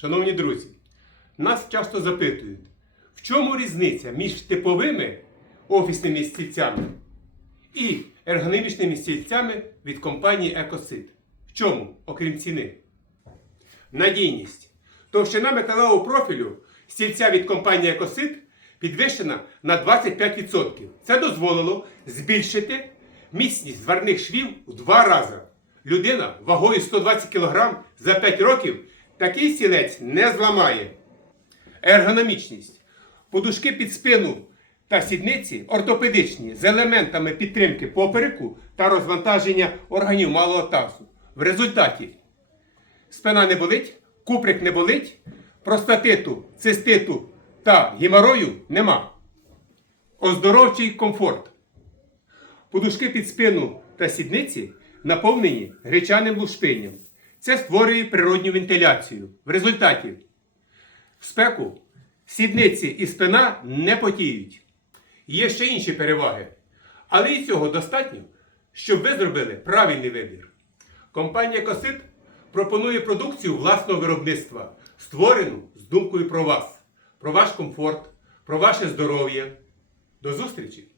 Шановні друзі, нас часто запитують, в чому різниця між типовими офісними стільцями і ергономічними стільцями від компанії Екосит. В чому, окрім ціни? Надійність. Товщина металевого профілю стільця від компанії Екосит підвищена на 25%. Це дозволило збільшити міцність зварних швів в два рази. Людина вагою 120 кг за 5 років такий стілець не зламає. Ергономічність. Подушки під спину та сідниці ортопедичні з елементами підтримки попереку та розвантаження органів малого тазу. В результаті спина не болить, куприк не болить, простатиту, циститу та геморою нема. Оздоровчий комфорт. Подушки під спину та сідниці наповнені гречаним лушпинням. Це створює природню вентиляцію. В результаті в спеку сідниці і спина не потіють. Є ще інші переваги. Але і цього достатньо, щоб ви зробили правильний вибір. Компанія Косит пропонує продукцію власного виробництва, створену з думкою про вас, про ваш комфорт, про ваше здоров'я. До зустрічі!